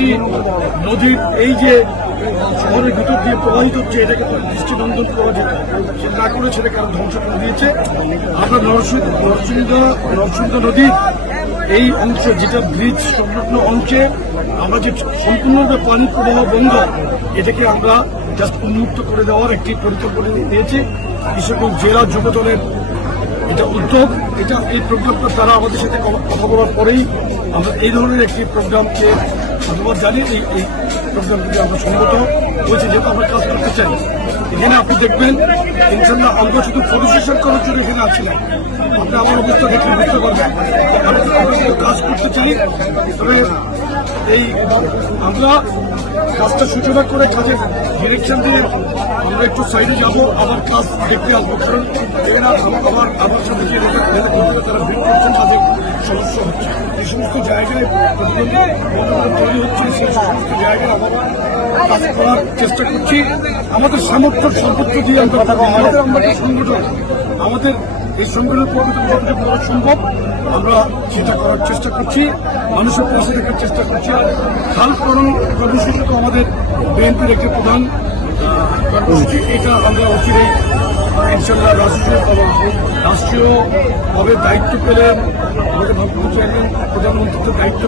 একটি নদীর এই যে শহরের ভিতর দিয়ে প্রবাহিত হচ্ছে, এটাকে দৃষ্টিনন্দন করা যেত, সেটা না করে সেটাকে আরো ধ্বংস করে দিয়েছে। আমরা নরসিংদী নদীর এই অংশে, যেটা ব্রিজ সংলগ্ন অংশে আমরা যে সম্পূর্ণভাবে পানি প্রবাহ বন্ধ, এটাকে আমরা জাস্ট উন্মুক্ত করে দেওয়ার একটি পরিকল্পনা নিয়েছি। বিশেষ করে জেলা যুব দলের এটা উদ্যোগ, এই প্রোগ্রামটা তারা আমাদের সাথে কথা বলার পরেই আমরা এই ধরনের একটি প্রোগ্রামকে ধন্যবাদ জানিয়ে এই প্রোগ্রামটিকে আমরা সম্মত হয়েছে, যেহেতু আমরা কাজ করতে চাই। এখানে আপনি দেখবেন ইনশাল্লাহ আমরা শুধু পরিবেশন করার জন্য এখানে আসছি না, আপনি আমার অবস্থা দেখলে বুঝতে পারবেন আমরা শুধু কাজ করতে চাই। তবে এই আমরা কাজটা সূচনা করে কাজের ডিরেকশন দিয়ে আমরা একটু সাইডে যাব, আবার কাজ দেখতে আসবো, কারণ এখানে আবার আমার সাথে যে তারা ভিড় করছেন, তাদের সমস্যা হচ্ছে। যে সমস্ত জায়গায় তৈরি হচ্ছে সেই সমস্ত জায়গায় আমরা কাজ করার চেষ্টা করছি। আমাদের সামর্থ্য সর্বোচ্চ দিয়ে আমরা একটা সংগঠন, আমাদের এই সংগঠনের পক্ষে যতটুকু করা সম্ভব আমরা সেটা করার চেষ্টা করছি, মানুষের পাশে থাকার চেষ্টা করছি। খাল খনন কর্মসূচি তো আমাদের বিএনপির একটি প্রধান কর্মসূচি, এটা আমরা অচিরেই ইনশাল্লাহ রাষ্ট্রীয়ভাবে দায়িত্ব পেলে আমাদের ভারপ্রাপ্ত চেয়ারম্যান প্রধানমন্ত্রীর দায়িত্ব